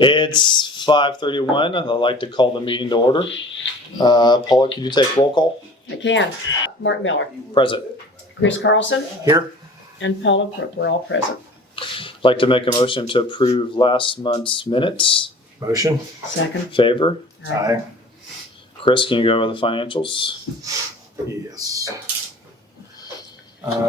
It's 5:31. I'd like to call the meeting to order. Paula, can you take roll call? I can. Mark Miller, Present. Chris Carlson, Here. and Paula Crook. We're all present. I'd like to make a motion to approve last month's minutes. Motion. Second. Favor? Aye. Chris, can you go over the financials? Yes.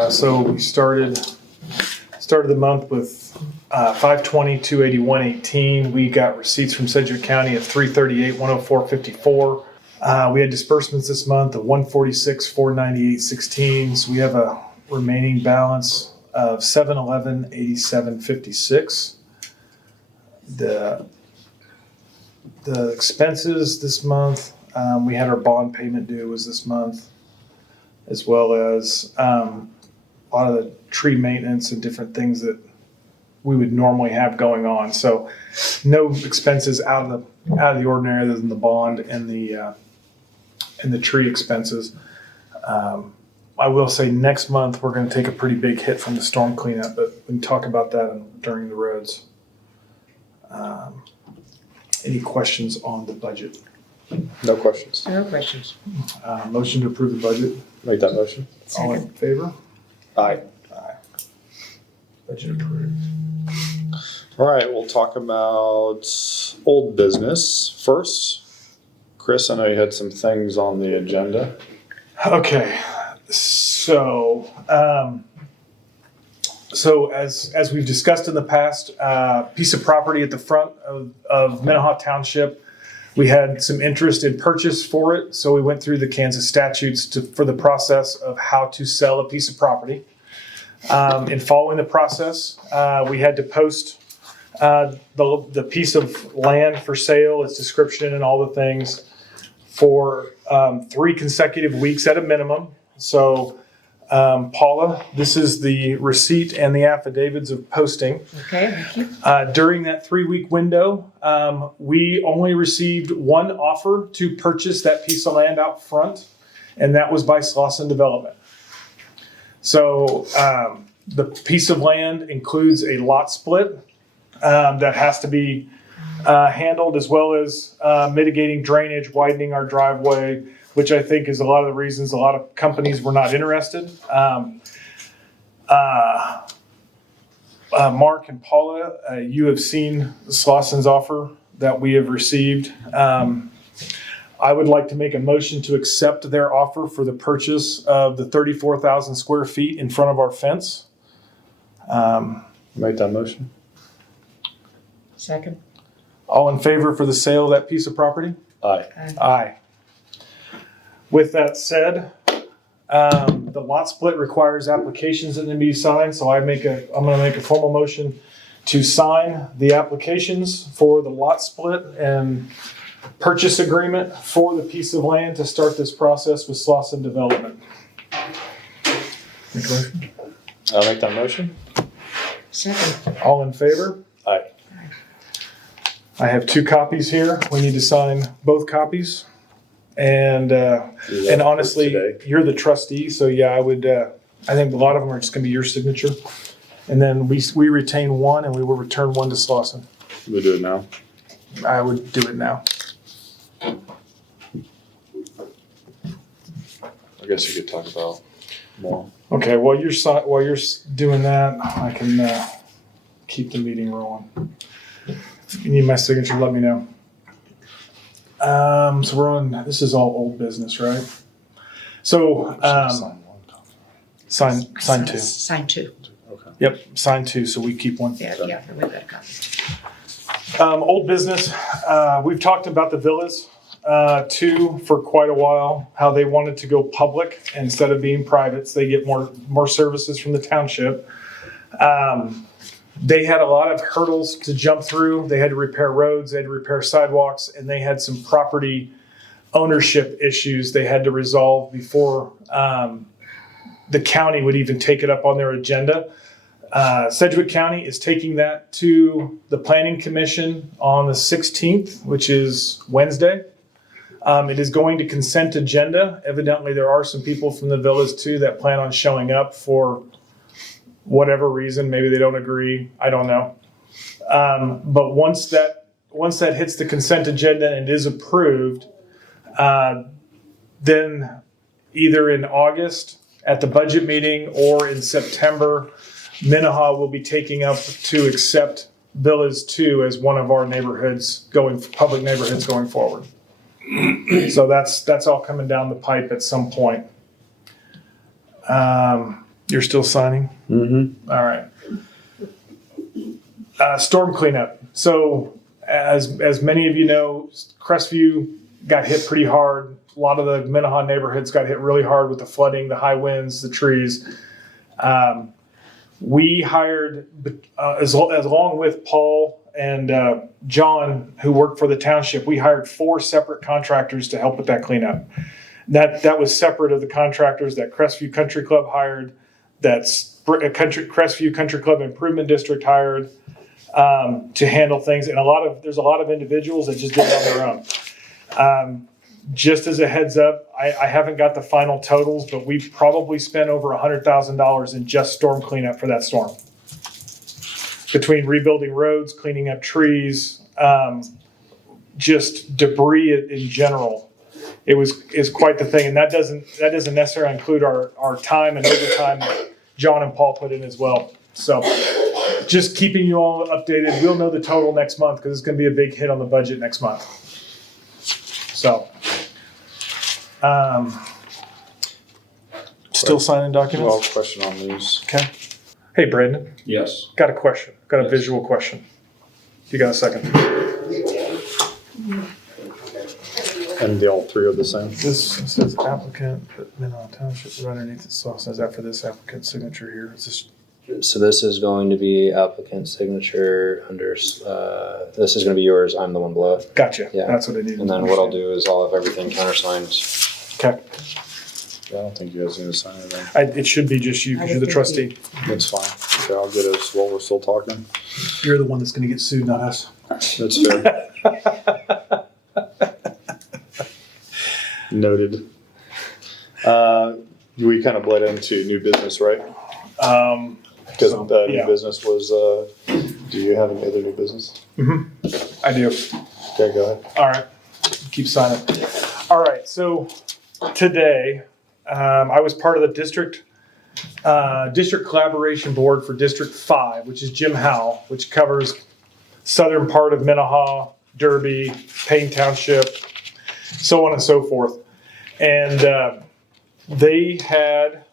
So we started the month with 520, 281.18. We got receipts from Sedgwick County of 338, 104.54. We had disbursements this month of 146, 498.16. So we have a remaining balance of 711, 87.56. The expenses this month, we had our bond payment due was this month, as well as a lot of the tree maintenance and different things that we would normally have going on. So no expenses out of the ordinary other than the bond and the tree expenses. I will say next month we're going to take a pretty big hit from the storm cleanup, but we can talk about that during the roads. Any questions on the budget? No questions. No questions. Motion to approve the budget. Make that motion. All in favor? Aye. Aye. Budget approved. All right, we'll talk about old business first. Chris, I know you had some things on the agenda. Okay, so as we've discussed in the past, piece of property at the front of Minnehaha Township, we had some interest in purchase for it, so we went through the Kansas statutes for the process of how to sell a piece of property. In following the process, we had to post the piece of land for sale, its description and all the things for 3 consecutive weeks at a minimum. So Paula, this is the receipt and the affidavits of posting. Okay, thank you. During that 3-week window, we only received one offer to purchase that piece of land out front, and that was by Slauson Development. So the piece of land includes a lot split that has to be handled, as well as mitigating drainage, widening our driveway, which I think is a lot of the reasons a lot of companies were not interested. Mark and Paula, you have seen Slauson's offer that we have received. I would like to make a motion to accept their offer for the purchase of the 34,000 square feet in front of our fence. Make that motion. Second. All in favor for the sale of that piece of property? Aye. Aye. With that said, the lot split requires applications that need to be signed, so I'm going to make a formal motion to sign the applications for the lot split and purchase agreement for the piece of land to start this process with Slauson Development. I'll make that motion. Second. All in favor? Aye. I have 2 copies here. We need to sign both copies. And honestly, you're the trustee, so yeah, I would. I think a lot of them are just going to be your signature, and then we retain one, and we will return one to Slauson. We'll do it now. I would do it now. I guess you could talk about more. Okay. While you're doing that, I can keep the meeting rolling. If you need my signature, let me know. So we're on. This is all old business, right? So sign 2. Sign 2. Okay. Yep, sign 2. So we keep one. Yeah, we've got a copy. Old business. We've talked about the villas too for quite a while. How they wanted to go public instead of being private, so they get more services from the township. They had a lot of hurdles to jump through. They had to repair roads, they had to repair sidewalks, and they had some property ownership issues they had to resolve before the county would even take it up on their agenda. Sedgwick County is taking that to the Planning Commission on the 16th, which is Wednesday. It is going to consent agenda. Evidently, there are some people from the villas too that plan on showing up for whatever reason. Maybe they don't agree. I don't know. But once that that hits the consent agenda and is approved, then either in August at the budget meeting or in September, Minnehaha will be taking up to accept Villas 2 as one of our public neighborhoods going forward. So that's all coming down the pipe at some point. You're still signing? Mm-hmm. All right. Storm cleanup. So as many of you know, Crestview got hit pretty hard. A lot of the Minnehaha neighborhoods got hit really hard with the flooding, the high winds, the trees. We hired, along with Paul and John, who worked for the township, we hired 4 separate contractors to help with that cleanup. That was separate of the contractors that Crestview Country Club hired, that's Crestview Country Club Improvement District hired to handle things. And there's a lot of individuals that just did it on their own. Just as a heads up, I haven't got the final totals, but we probably spent over $100,000 in just storm cleanup for that storm. Between rebuilding roads, cleaning up trees, just debris in general. Is quite the thing. And that doesn't necessarily include our time and overtime that John and Paul put in as well. So just keeping you all updated. We'll know the total next month because it's going to be a big hit on the budget next month. So, still signing Well, documents? question on these. Okay. Hey, Brandon, Yes. got a question. Got a Yes. visual question. You got a second? And all 3 are the same? This says applicant, but Minnehaha Township, right underneath it, so says after this applicant's signature here. Is this? So this is going to be applicant signature under, this is going to be yours. I'm the one below it. Gotcha. Yeah. That's what I needed. And then what I'll do is I'll have everything countersigned. Okay. Yeah, I don't think you guys need to sign anything. It should be just you because you're the trustee. That's fine. Okay, I'll get it while we're still talking. You're the one that's going to get sued, not us. That's fair. Noted. We kind of bled into new business, right? Because yeah. new business was, do you have any other new business? I do. Okay, go ahead. All right. Keep signing. All right. So today, I was part of the district collaboration board for District 5, which is Jim Howell, which covers southern part of Minnehaha, Derby, Payne Township, so on and so forth. And they had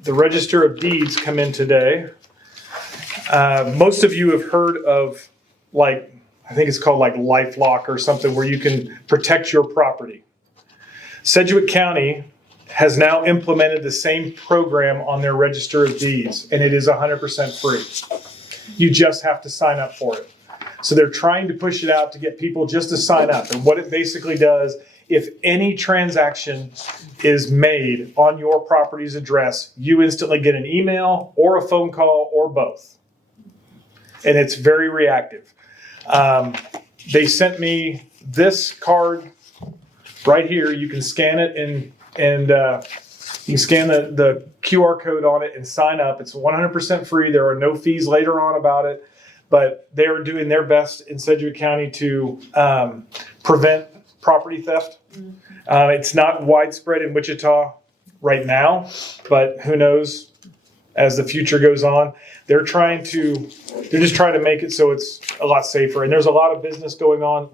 the Register of Deeds come in today. Most of you have heard of, I think it's called LifeLock or something, where you can protect your property. Sedgwick County has now implemented the same program on their Register of Deeds, and it is 100% free. You just have to sign up for it. So they're trying to push it out to get people just to sign up. And what it basically does, if any transaction is made on your property's address, you instantly get an email or a phone call or both. And it's very reactive. They sent me this card right here. You can scan it and you can scan the QR code on it and sign up. It's 100% free. There are no fees later on about it. But they are doing their best in Sedgwick County to prevent property theft. It's not widespread in Wichita right now, but who knows as the future goes on. They're just trying to make it so it's a lot safer. And there's a lot of business going on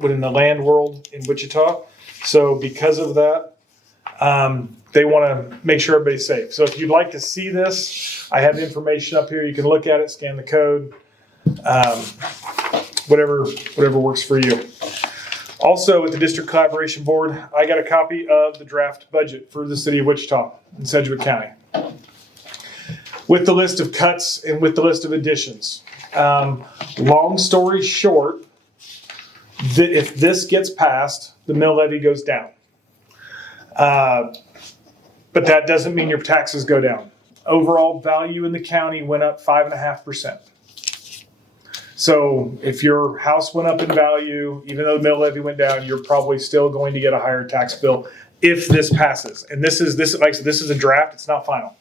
within the land world in Wichita. So because of that, they want to make sure everybody's safe. So if you'd like to see this, I have the information up here. You can look at it, scan the code. Whatever works for you. Also, with the District Collaboration Board, I got a copy of the draft budget for the city of Wichita and Sedgwick County, with the list of cuts and with the list of additions. Long story short, if this gets passed, the mill levy goes down. But that doesn't mean your taxes go down. Overall value in the county went up 5.5%. So if your house went up in value, even though the mill levy went down, you're probably still going to get a higher tax bill if this passes. And this is a draft. It's not final.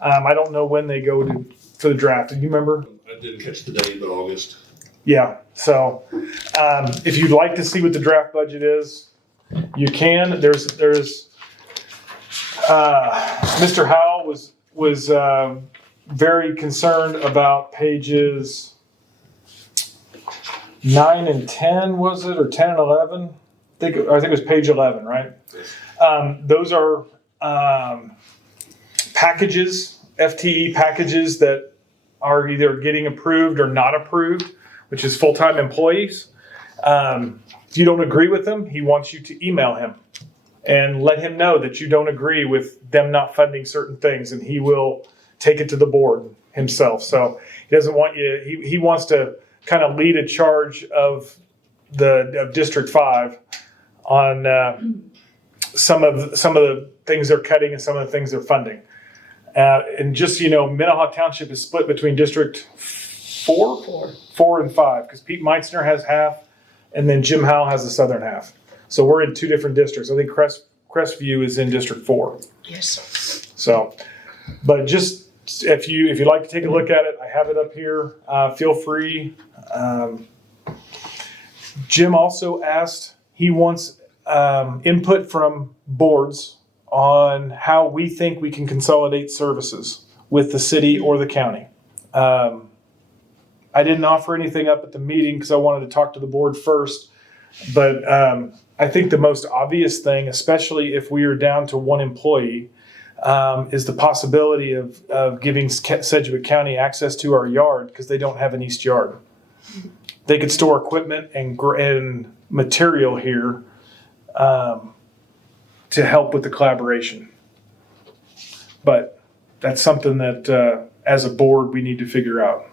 I don't know when they go for the draft. Do you remember? I didn't catch the date, but August. Yeah, so if you'd like to see what the draft budget is, you can. There's Mr. Howell was very concerned about pages 9 and 10, was it, or 10 and 11? I think it was page 11, right? Those are packages, FTE packages that are either getting approved or not approved, which is full-time employees. If you don't agree with them, he wants you to email him and let him know that you don't agree with them not funding certain things, and he will take it to the board himself. So he doesn't want you, he wants to kind of lead a charge of District 5 on some of the things they're cutting and some of the things they're funding. And just, Minnehaha Township is split between District 4 and 5, because Pete Meitzner has half, and then Jim Howell has the southern half. So we're in two different districts. I think Crestview is in District 4. Yes. So, but just if you'd like to take a look at it, I have it up here. Feel free. Jim also asked, he wants input from boards on how we think we can consolidate services with the city or the county. I didn't offer anything up at the meeting because I wanted to talk to the board first, but I think the most obvious thing, especially if we are down to one employee, is the possibility of giving Sedgwick County access to our yard because they don't have an east yard. They could store equipment and material here to help with the collaboration. But that's something that as a board we need to figure out.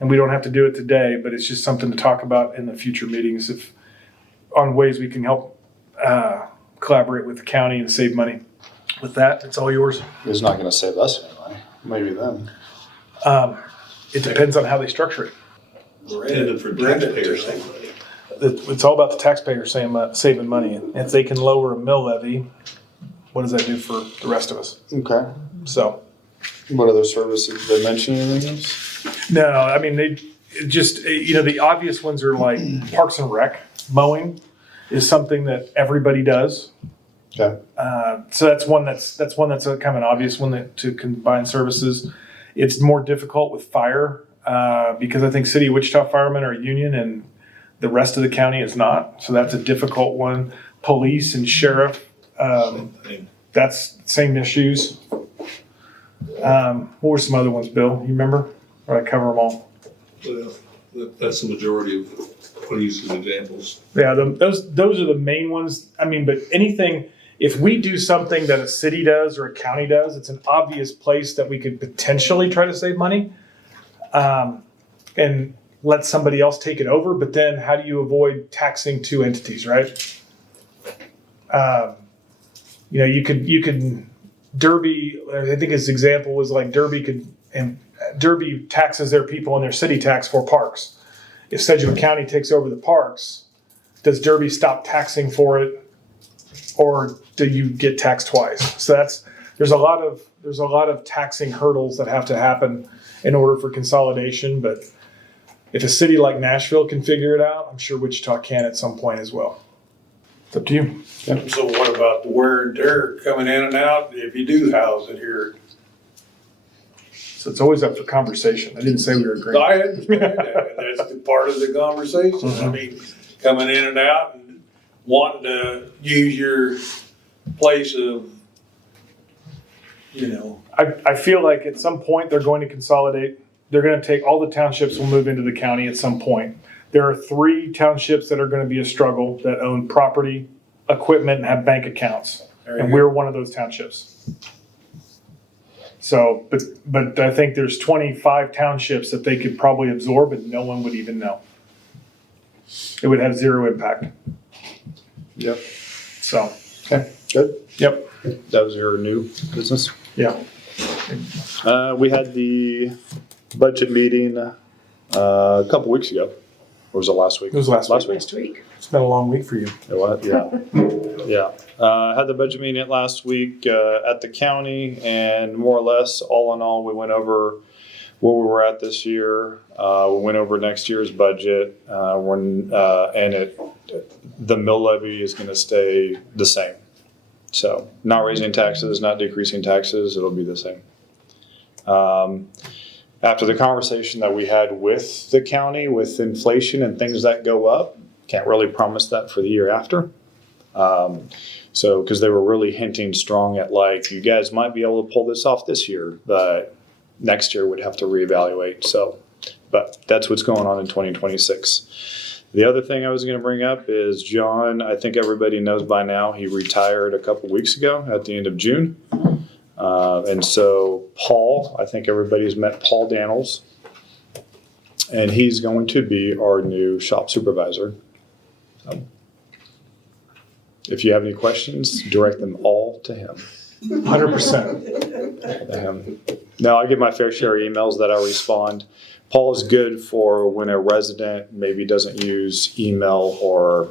And we don't have to do it today, but it's just something to talk about in the future meetings on ways we can help collaborate with the county and save money. With that, it's all yours. It's not going to save us any money. Maybe then. It depends on how they structure it. Intended for taxpayers. It's all about the taxpayer saving money. And if they can lower a mill levy, what does that do for the rest of us? Okay. So, What other services? Did they mention anything else? no, I mean, they just, the obvious ones are like Parks and Rec. Mowing is something that everybody does. Okay. So that's one that's a kind of an obvious one to combine services. It's more difficult with fire because I think City of Wichita firemen are a union and the rest of the county is not. So that's a difficult one. Police and sheriff, that's same issues. What were some other ones, Bill? You remember? Or I cover them all? Well, that's the majority of what I use as examples. Yeah, those are the main ones. I mean, but anything, if we do something that a city does or a county does, it's an obvious place that we could potentially try to save money and let somebody else take it over. But then how do you avoid taxing two entities, right? You could Derby, I think his example was like Derby taxes their people and their city tax for parks. If Sedgwick County takes over the parks, does Derby stop taxing for it, or do you get taxed twice? So there's a lot of taxing hurdles that have to happen in order for consolidation. But if a city like Nashville can figure it out, I'm sure Wichita can at some point as well. It's up to you. So what about the wear and tear coming in and out if you do house it here? So it's always up for conversation. I didn't say we were agreeing. I understand that. That's the part of the conversation. I mean, coming in and out and wanting to use your place of, I feel like at some point they're going to consolidate. They're going to take all the townships will move into the county at some point. There are 3 townships that are going to be a struggle that own property, equipment, and have bank accounts. And we're one of those townships. So, but I think there's 25 townships that they could probably absorb and no one would even know. It would have 0 impact. Yep. So, Okay. Good. yep. That was your new business. Yeah. We had the budget meeting a couple weeks ago. Or was it last week? It was last week. Last week. It's been a long week for you. It was, yeah. Yeah. Had the budget meeting last week at the county, and more or less, all in all, we went over where we were at this year. We went over next year's budget. The mill levy is going to stay the same. So not raising taxes, not decreasing taxes, it'll be the same. After the conversation that we had with the county, with inflation and things that go up, can't really promise that for the year after. Because they were really hinting strong at like, you guys might be able to pull this off this year, but next year would have to reevaluate. But that's what's going on in 2026. The other thing I was going to bring up is John, I think everybody knows by now, he retired a couple weeks ago at the end of June. And so Paul, I think everybody's met Paul Daniels, and he's going to be our new shop supervisor. If you have any questions, direct them all to him. 100%. Now, I get my fair share of emails that I respond. Paul is good for when a resident maybe doesn't use email or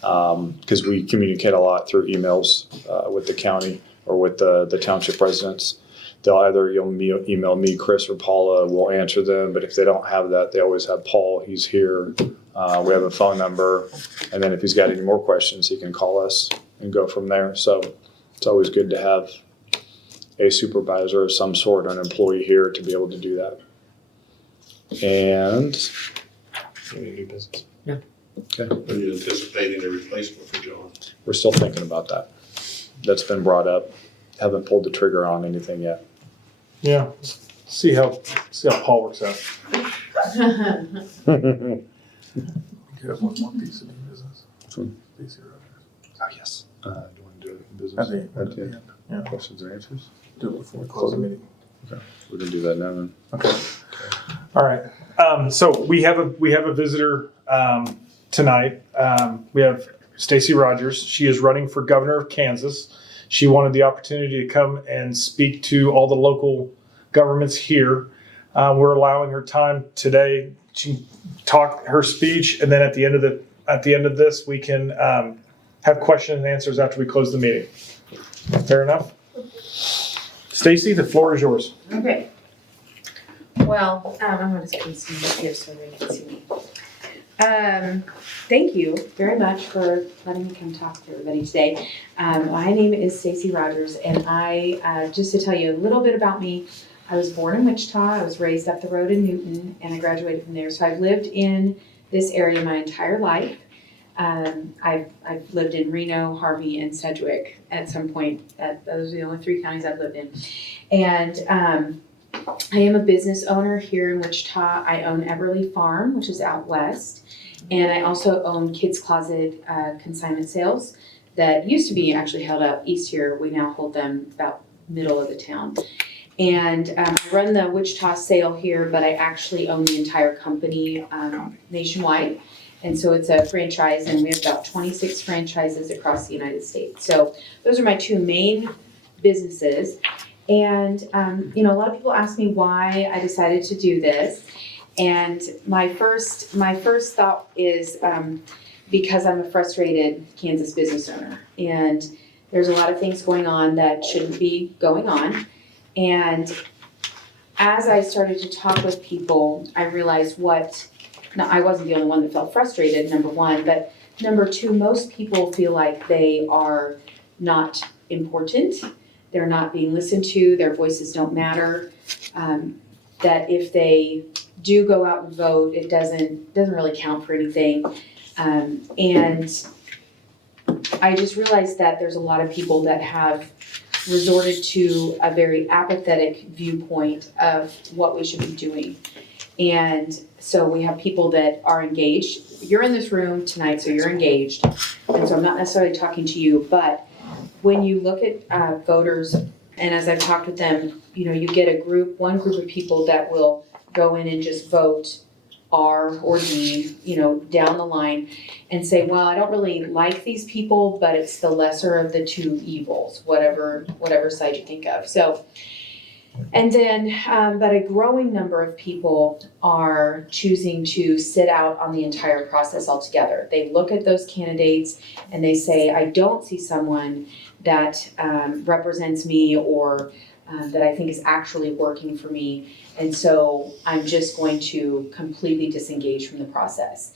because we communicate a lot through emails with the county or with the township residents. They'll either email me, Chris, or Paula. We'll answer them. But if they don't have that, they always have Paul. He's here. We have a phone number. And then if he's got any more questions, he can call us and go from there. So it's always good to have a supervisor of some sort, an employee here to be able to do that. And any new business? No. Okay. Are you anticipating a replacement for John? We're still thinking about that. That's been brought up. Haven't pulled the trigger on anything yet. Yeah. See how Paul works out. Could have one more piece of new business. Which one? Stacey Rogers. Oh, yes. Do you want to do it in business? At the end. Yeah. Questions or answers? Do it before we close the meeting. Okay. We're going to do that now then. Okay. All right. So we have a visitor tonight. We have Stacey Rogers. She is running for governor of Kansas. She wanted the opportunity to come and speak to all the local governments here. We're allowing her time today to talk her speech, and then at the end of this, we can have questions and answers after we close the meeting. Fair enough? Stacey, the floor is yours. Okay. Well, I'm gonna just put some up here so they can see me. Thank you very much for letting me come talk to everybody today. My name is Stacey Rogers, and I, just to tell you a little bit about me, I was born in Wichita. I was raised up the road in Newton, and I graduated from there. So I've lived in this area my entire life. I've lived in Reno, Harvey, and Sedgwick at some point. Those are the only 3 counties I've lived in. And I am a business owner here in Wichita. I own Everly Farm, which is out west. And I also own Kids Closet consignment sales that used to be actually held up east here. We now hold them about middle of the town. And I run the Wichita sale here, but I actually own the entire company nationwide. And so it's a franchise, and we have about 26 franchises across the United States. So those are my 2 main businesses. And, a lot of people ask me why I decided to do this. And my first thought is because I'm a frustrated Kansas business owner. And there's a lot of things going on that shouldn't be going on. And as I started to talk with people, I realized I wasn't the only one that felt frustrated, number 1, but number 2, most people feel like they are not important. They're not being listened to. Their voices don't matter. That if they do go out and vote, it doesn't really count for anything. And I just realized that there's a lot of people that have resorted to a very apathetic viewpoint of what we should be doing. And so we have people that are engaged. You're in this room tonight, so you're engaged. And so I'm not necessarily talking to you, but when you look at voters, and as I've talked with them, you get one group of people that will go in and just vote R or D, down the line and say, well, I don't really like these people, but it's the lesser of the 2 evils, whatever side you think of. So, and then, but a growing number of people are choosing to sit out on the entire process altogether. They look at those candidates and they say, I don't see someone that represents me or that I think is actually working for me. And so I'm just going to completely disengage from the process.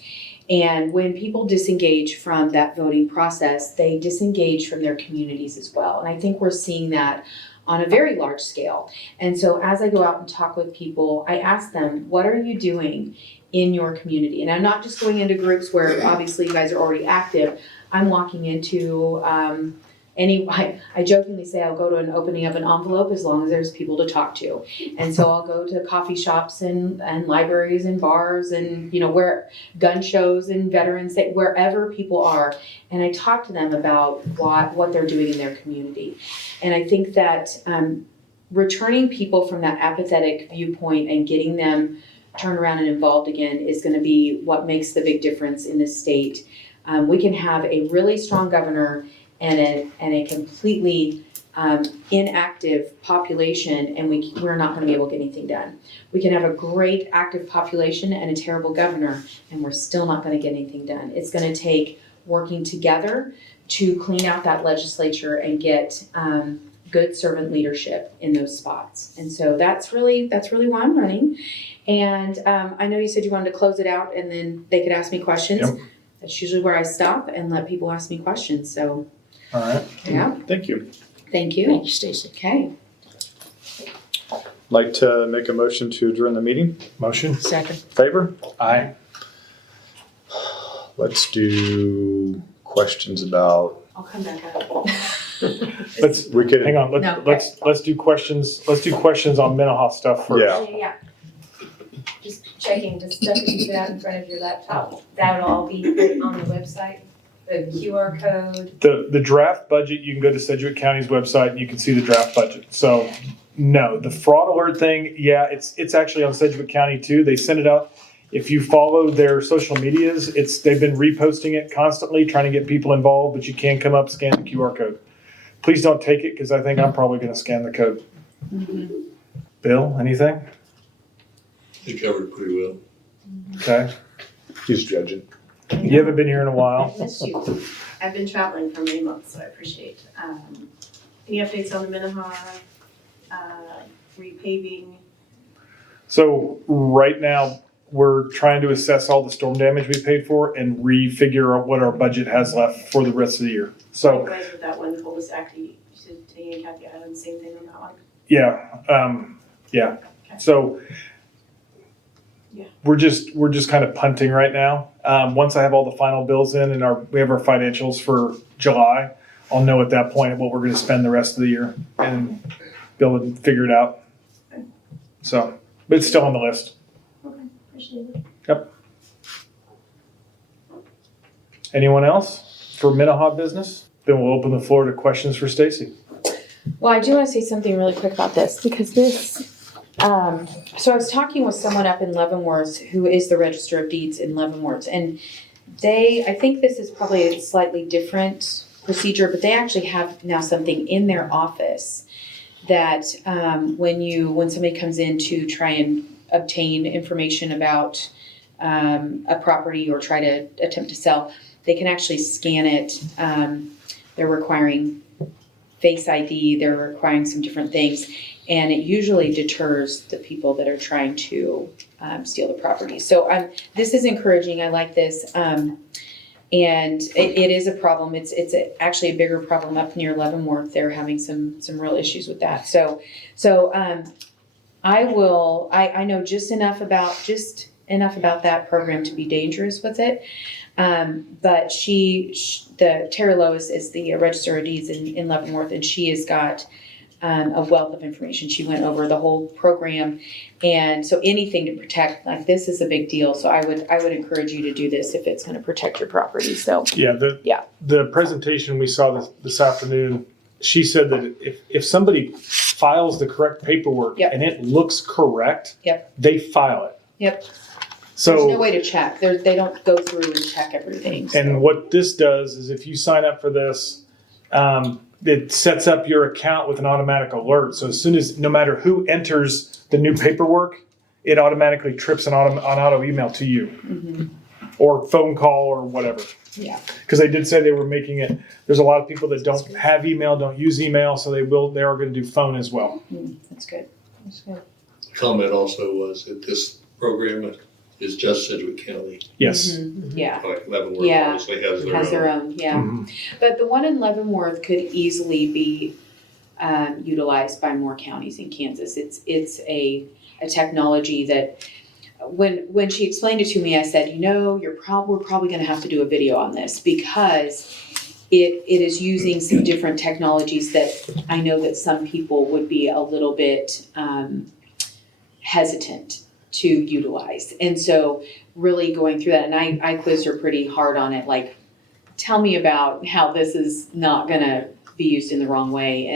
And when people disengage from that voting process, they disengage from their communities as well. And I think we're seeing that on a very large scale. And so as I go out and talk with people, I ask them, what are you doing in your community? And I'm not just going into groups where obviously you guys are already active. I'm walking into I jokingly say I'll go to an opening of an envelope as long as there's people to talk to. And so I'll go to coffee shops and libraries and bars and, where gun shows and veterans, wherever people are. And I talk to them about what they're doing in their community. And I think that returning people from that apathetic viewpoint and getting them turned around and involved again is going to be what makes the big difference in this state. We can have a really strong governor and a completely inactive population, and we're not going to be able to get anything done. We can have a great active population and a terrible governor, and we're still not going to get anything done. It's going to take working together to clean out that legislature and get good servant leadership in those spots. And so that's really why I'm running. And I know you said you wanted to close it out, and then they could ask me questions. Yep. That's usually where I stop and let people ask me questions. So. All right. Yeah, Thank you. thank you. Thank you, Stacy. Okay, Like to make a motion to adjourn the meeting? Motion. Second. Favor? Aye. Let's do questions about, I'll come back up. we could. Hang on. No. Let's do questions. Let's do questions on Minnehaha stuff first. Yeah. Yeah. Just checking, the stuff that you put out in front of your laptop, that'll all be put on the website, the QR code. The draft budget, you can go to Sedgwick County's website and you can see the draft budget. So no, the fraud alert thing, yeah, it's actually on Sedgwick County too. They send it out. If you follow their social medias, they've been reposting it constantly, trying to get people involved, but you can come up, scan the QR code. Please don't take it because I think I'm probably going to scan the code. Mm-hmm. Bill, anything? You covered it pretty well. Okay. He's judging. You haven't been here in a while. I missed you. I've been traveling for many months, so I appreciate. Any updates on the Minnehaha repaving? So right now, we're trying to assess all the storm damage we paid for and refigure out what our budget has left for the rest of the year. So Likewise with that one cul-de-sac, you said Tanya and Kathy Island, same thing on that one? yeah. So Yeah. we're just kind of punting right now. Once I have all the final bills in and we have our financials for July, I'll know at that point what we're going to spend the rest of the year and be able to figure it out. So, but it's still on the list. Okay, appreciate it. Yep. Anyone else for Minnehaha business? Then we'll open the floor to questions for Stacy. Well, I do want to say something really quick about this because this, so I was talking with someone up in Leavenworth who is the Register of Deeds in Leavenworth, and I think this is probably a slightly different procedure, but they actually have now something in their office that when somebody comes in to try and obtain information about a property or try to attempt to sell, they can actually scan it. They're requiring Face ID, they're requiring some different things, and it usually deters the people that are trying to steal the property. So this is encouraging. I like this. And it is a problem. It's actually a bigger problem up near Leavenworth. They're having some real issues with that. So I know just enough about that program to be dangerous with it. But Tara Lois is the Register of Deeds in Leavenworth, and she has got a wealth of information. She went over the whole program, and so anything to protect, like this is a big deal. So I would encourage you to do this if it's going to protect your property. So The presentation we saw this afternoon, she said that if somebody files the correct paperwork Yep. and it looks correct, Yep. they file it. Yep. So There's no way to check. They don't go through and check everything. So. and what this does is if you sign up for this, it sets up your account with an automatic alert. So as soon as, no matter who enters the new paperwork, it automatically trips an auto email to you Mm-hmm. or phone call or whatever. Yeah. Because they did say they were making it, there's a lot of people that don't have email, don't use email, so they are going to do phone as well. That's good. That's good. Comment also was that this program is just Sedgwick County. Yes. Yeah. Like Leavenworth Yeah. obviously has Has their their own. own, yeah. Mhm. But the one in Leavenworth could easily be utilized by more counties in Kansas. It's a technology that when she explained it to me, I said, we're probably going to have to do a video on this because it is using some different technologies that I know that some people would be a little bit hesitant to utilize. And so really going through that, and I quizzed her pretty hard on it, like, tell me about how this is not going to be used in the wrong way.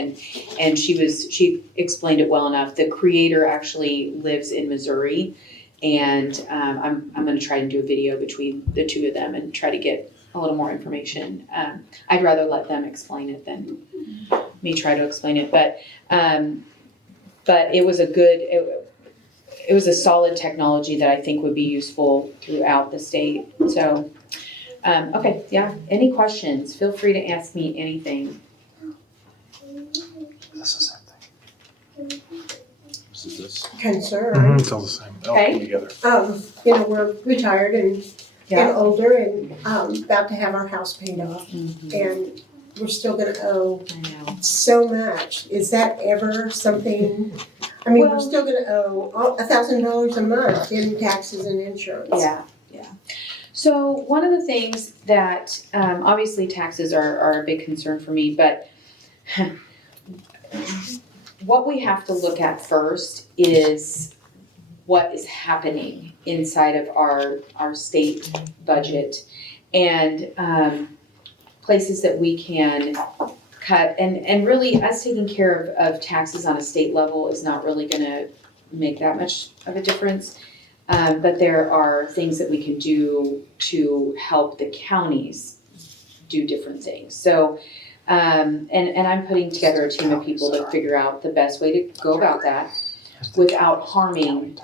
And she explained it well enough. The creator actually lives in Missouri, and I'm going to try and do a video between the two of them and try to get a little more information. I'd rather let them explain it than me try to explain it. But it was it was a solid technology that I think would be useful throughout the state. So, okay, yeah. Any questions? Feel free to ask me anything. That's the same thing. concern. It's all the same. All Okay. come together. We're retired and older and about to have our house paid off, and we're still gonna owe I know. so much. Is that ever something? I mean, we're Well- still gonna owe $1,000 a month in taxes and insurance. Yeah. So one of the things that, obviously taxes are a big concern for me, but what we have to look at first is what is happening inside of our state budget and places that we can cut. And really, us taking care of taxes on a state level is not really gonna make that much of a difference. But there are things that we can do to help the counties do different things. So, and I'm putting together a team of people to figure out the best way to go about that without harming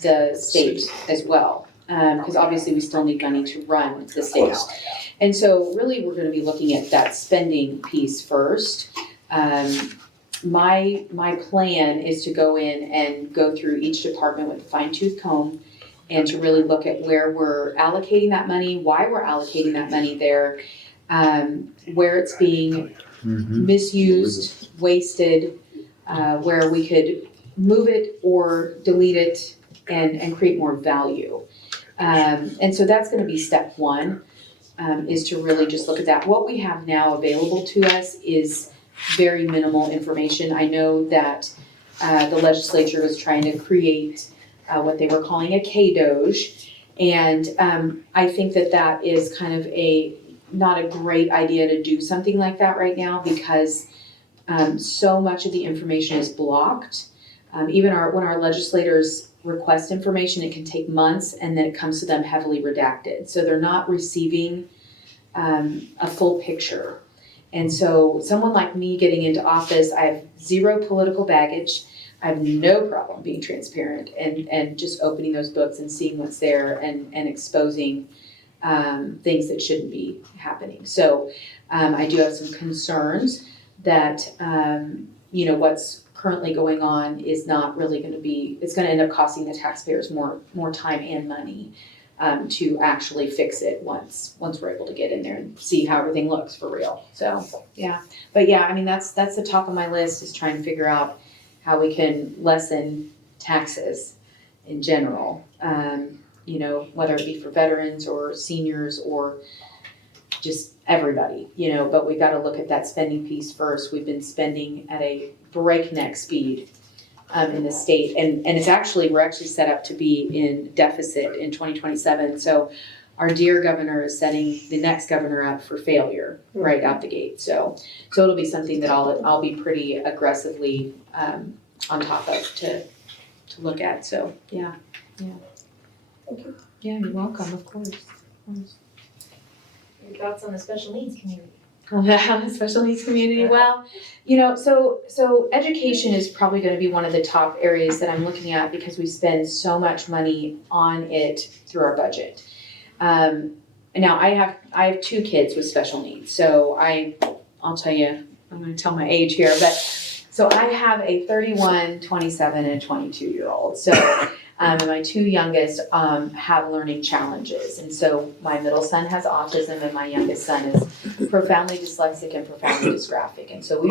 the state as well. Because obviously we still need money to run the state. And so really we're gonna be looking at that spending piece first. My plan is to go in and go through each department with a fine-tooth comb and to really look at where we're allocating that money, why we're allocating that money there, where it's being misused, wasted, where we could move it or delete it and create more value. And so that's gonna be step one, is to really just look at that. What we have now available to us is very minimal information. I know that the legislature was trying to create what they were calling a K-Doge. And I think that is kind of not a great idea to do something like that right now because so much of the information is blocked. Even when our legislators request information, it can take months and then it comes to them heavily redacted. So they're not receiving a full picture. And so someone like me getting into office, I have zero political baggage. I have no problem being transparent and just opening those books and seeing what's there and exposing things that shouldn't be happening. So I do have some concerns that, what's currently going on is not really going to be, it's going to end up costing the taxpayers more time and money to actually fix it once we're able to get in there and see how everything looks for real. So, yeah. But yeah, I mean, that's the top of my list is trying to figure out how we can lessen taxes in general, whether it be for veterans or seniors or just everybody, but we've got to look at that spending piece first. We've been spending at a breakneck speed in the state, and we're actually set up to be in deficit in 2027. So our dear governor is setting the next governor up for failure right out the gate. So it'll be something that I'll be pretty aggressively on top of to look at. So yeah. Thank you. Yeah, you're welcome. Of course. Your thoughts on the special needs community? The special needs community. Well, so education is probably going to be one of the top areas that I'm looking at because we spend so much money on it through our budget. now I have 2 kids with special needs, so I'll tell you, I'm gonna tell my age here, but, so I have a 31, 27, and 22-year-old, so, and my 2 youngest, have learning challenges, and so my middle son has autism, and my youngest son is profoundly dyslexic and profoundly dysgraphic, and so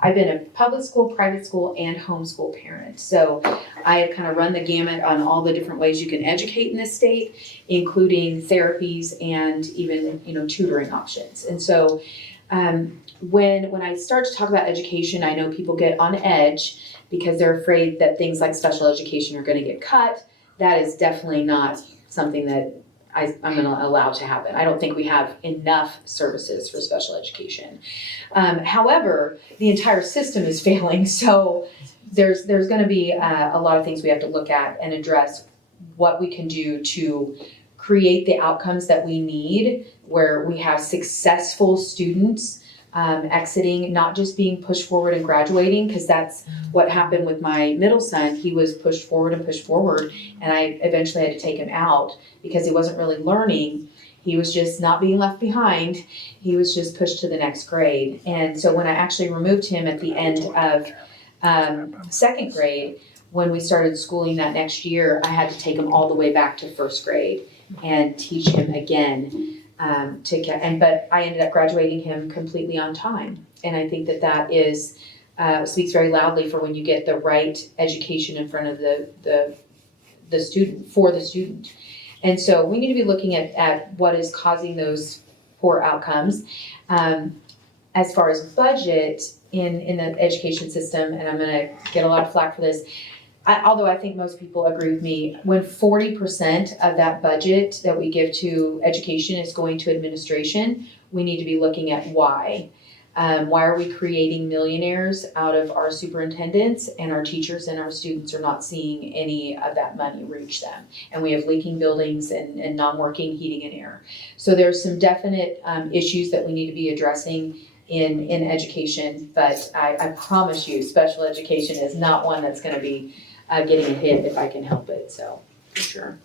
I've been a public school, private school, and homeschool parent, so I have kind of run the gamut on all the different ways you can educate in this state, including therapies and even, tutoring options. And so when I start to talk about education, I know people get on edge because they're afraid that things like special education are going to get cut. That is definitely not something that I'm going to allow to happen. I don't think we have enough services for special education. However, the entire system is failing, so there's going to be a lot of things we have to look at and address what we can do to create the outcomes that we need, where we have successful students exiting, not just being pushed forward and graduating, because that's what happened with my middle son. He was pushed forward, and I eventually had to take him out because he wasn't really learning. He was just not being left behind. He was just pushed to the next grade. And so when I actually removed him at the end of 2nd grade, when we started schooling that next year, I had to take him all the way back to 1st grade and teach him again. But I ended up graduating him completely on time. And I think that is, speaks very loudly for when you get the right education in front of the student, for the student. And so we need to be looking at what is causing those poor outcomes. As far as budget in the education system, and I'm gonna get a lot of flack for this, although I think most people agree with me, when 40% of that budget that we give to education is going to administration, we need to be looking at why. Why are we creating millionaires out of our superintendents, and our teachers and our students are not seeing any of that money reach them? And we have leaking buildings and non-working heating and air. So there's some definite issues that we need to be addressing in education, but I promise you, special education is not one that's gonna be getting a hit if I can help it, so, for sure.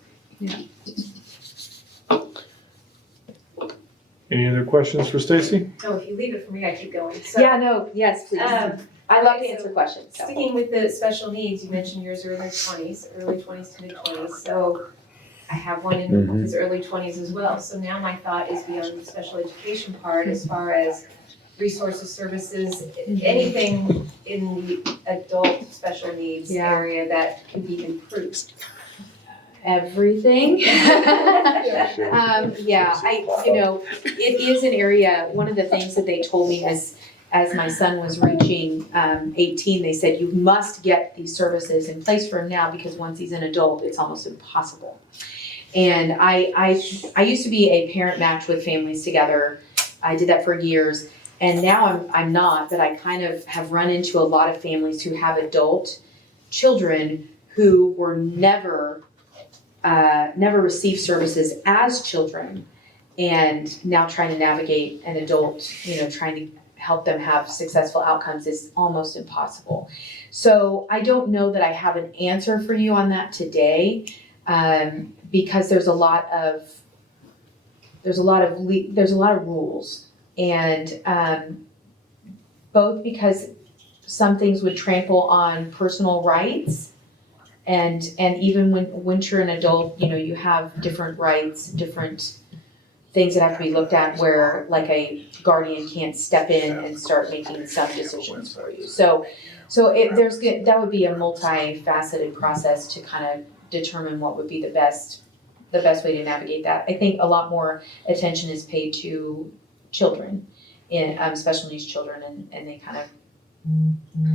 Any other questions for Stacy? Oh, if you leave it for me, I keep going. So, Yeah, no, yes, please. I love to answer questions, so. Sticking with the special needs, you mentioned yours are in their 20s, early 20s to mid 20s. So I have one in his early 20s as well. So now my thought is beyond the special education part, as far as resources, services, anything in the adult special needs area that can be improved. Everything. It is an area, one of the things that they told me as my son was reaching 18, they said, you must get these services in place for him now, because once he's an adult, it's almost impossible. And I used to be a parent match with families together. I did that for years. And now I'm not, but I kind of have run into a lot of families who have adult children who were never received services as children, and now trying to navigate an adult, trying to help them have successful outcomes is almost impossible. So I don't know that I have an answer for you on that today, because there's a lot of rules. And both because some things would trample on personal rights, and even once you're an adult, you have different rights, different things that have to be looked at, where like a guardian can't step in and start making some decisions for you. So that would be a multifaceted process to kind of determine what would be the best way to navigate that. I think a lot more attention is paid to children, in special needs children, and they kind of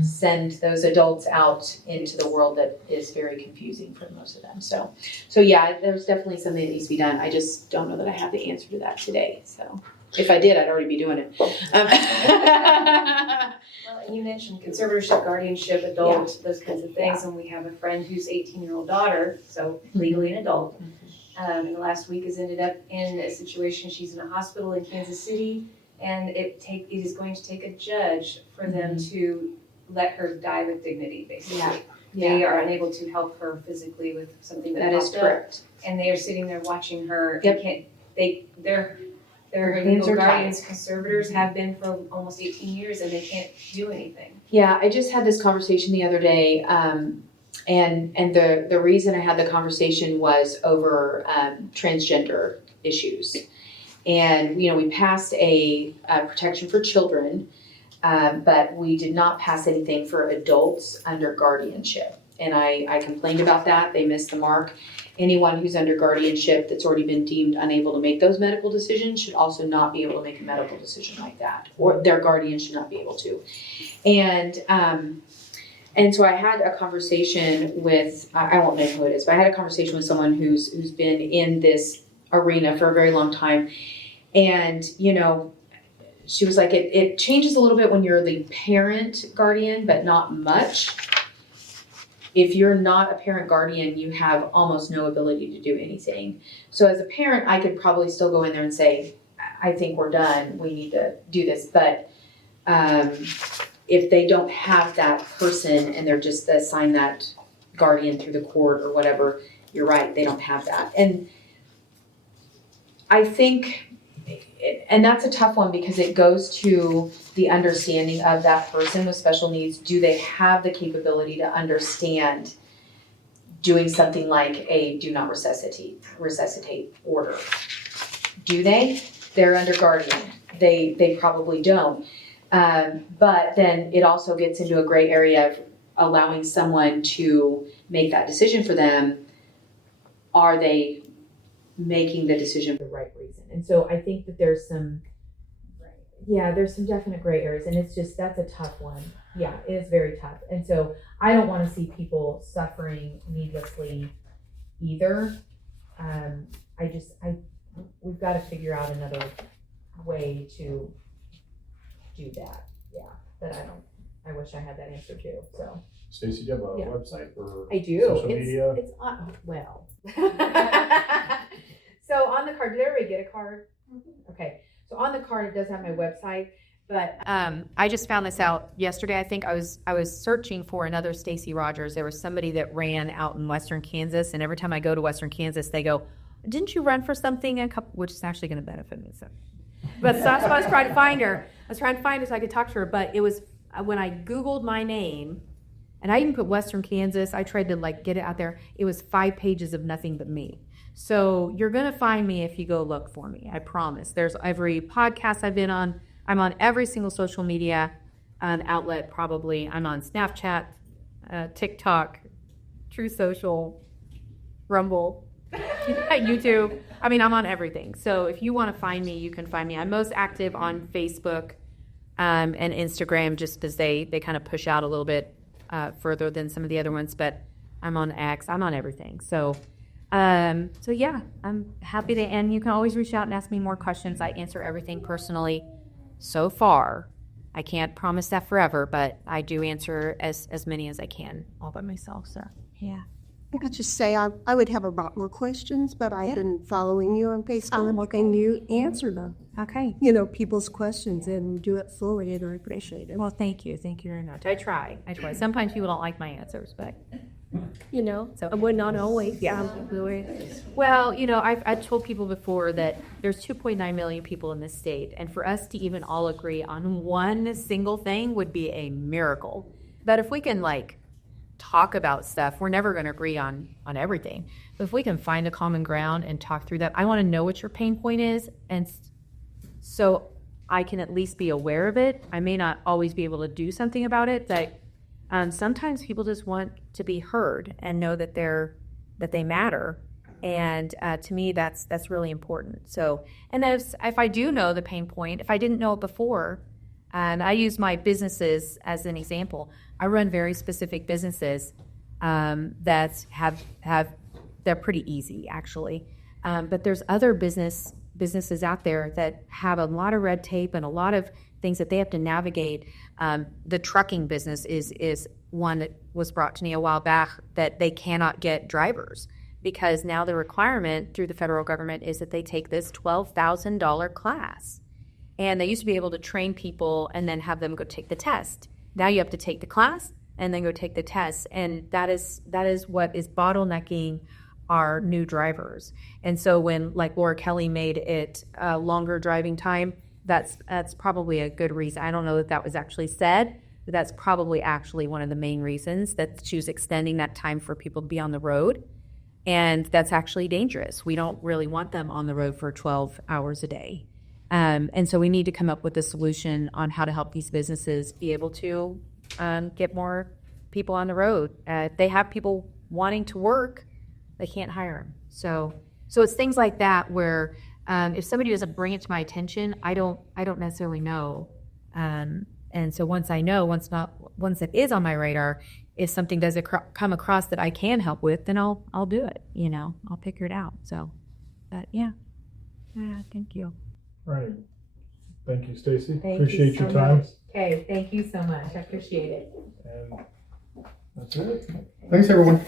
send those adults out into the world that is very confusing for most of them. So yeah, there's definitely something that needs to be done. I just don't know that I have the answer to that today. So if I did, I'd already be doing it. Well, and you mentioned conservatorship, guardianship, adult, those kinds of things. And we have a friend who's 18-year-old daughter, so legally an adult. And the last week has ended up in a situation, she's in a hospital in Kansas City, and it is going to take a judge for them to let her die with dignity, basically. they are unable to help her physically with something that That is popped up. correct. And they are sitting there watching her. Yep. And can't, their hands legal are tied. guardians, conservators have been for almost 18 years and they can't do anything. Yeah, I just had this conversation the other day, and the reason I had the conversation was over transgender issues. And, you know, we passed a protection for children, but we did not pass anything for adults under guardianship. And I complained about that. They missed the mark. Anyone who's under guardianship that's already been deemed unable to make those medical decisions should also not be able to make a medical decision like that, or their guardian should not be able to. And so I had a conversation with, I won't name who it is, but I had a conversation with someone who's been in this arena for a very long time. And, you know, she was like, it changes a little bit when you're the parent guardian, but not much. If you're not a parent guardian, you have almost no ability to do anything. So as a parent, I could probably still go in there and say, I think we're done, we need to do this. But if they don't have that person and they're just assigned that guardian through the court or whatever, you're right, they don't have that. And I think, and that's a tough one because it goes to the understanding of that person with special needs. Do they have the capability to understand doing something like a do not resuscitate order? Do they? They're under guardian. They probably don't. But then it also gets into a gray area of allowing someone to make that decision for them. Are they making the decision for the right reason? And so I think that there's some definite gray areas, and it's just, that's a tough one. Yeah, it is very tough. And so I don't want to see people suffering needlessly either. We've got to figure out another way to do that. Yeah, but I wish I had that answer too, so. Stacey, do you have a Yeah. website for I do. social media? It's on, well. So on the card, did everybody get a card? Okay. So on the card, it does have my website, but I just found this out yesterday. I think I was searching for another Stacey Rogers. There was somebody that ran out in Western Kansas, and every time I go to Western Kansas, they go, "Didn't you run for something?" Which is actually going to benefit me. So, but so that's why I was trying to find her. I was trying to find her so I could talk to her. But it was when I Googled my name, and I even put Western Kansas. I tried to get it out there. It was 5 pages of nothing but me. So you're going to find me if you go look for me. I promise. There's every podcast I've been on. I'm on every single social media outlet probably. I'm on Snapchat, TikTok, True Social, Rumble, YouTube. I mean, I'm on everything. So if you want to find me, you can find me. I'm most active on Facebook and Instagram just because they kind of push out a little bit further than some of the other ones. But I'm on X. I'm on everything. So yeah, I'm happy to, and you can always reach out and ask me more questions. I answer everything personally so far. I can't promise that forever, but I do answer as many as I can all by myself. So yeah. I could just say I would have a lot more questions, but I've been following you on Facebook and you answer them. Okay. People's questions and do it fully and I appreciate it. Well, thank you. Thank you very much. I try. Sometimes people don't like my answers, but So we're not always. yeah. Well, I've told people before that there's 2.9 million people in this state, and for us to even all agree on one single thing would be a miracle. But if we can talk about stuff, we're never going to agree on everything. But if we can find a common ground and talk through that, I want to know what your pain point is, and so I can at least be aware of it. I may not always be able to do something about it. Sometimes people just want to be heard and know that they matter, and to me that's really important. So, and if I do know the pain point, if I didn't know it before, and I use my businesses as an example, I run very specific businesses that have they're pretty easy actually, but there's other businesses out there that have a lot of red tape and a lot of things that they have to navigate. The trucking business is one that was brought to me a while back, that they cannot get drivers because now the requirement through the federal government is that they take this $12,000 class. And they used to be able to train people and then have them go take the test. Now you have to take the class, and then go take the test. And that is what is bottlenecking our new drivers. And so when, like Laura Kelly made it a longer driving time, that's probably a good reason. I don't know that was actually said, but that's probably actually one of the main reasons that she was extending that time for people to be on the road. And that's actually dangerous. We don't really want them on the road for 12 hours a day. And so we need to come up with a solution on how to help these businesses be able to get more people on the road. If they have people wanting to work, they can't hire them. So it's things like that where if somebody doesn't bring it to my attention, I don't necessarily know. And so once I know, once it is on my radar, if something does come across that I can help with, then I'll do it. I'll figure it out. So, but yeah, thank you. Right. Thank you, Stacy. Thank Appreciate you so your time. much. Okay, thank you so much. I appreciate it. And that's it. Thanks, everyone.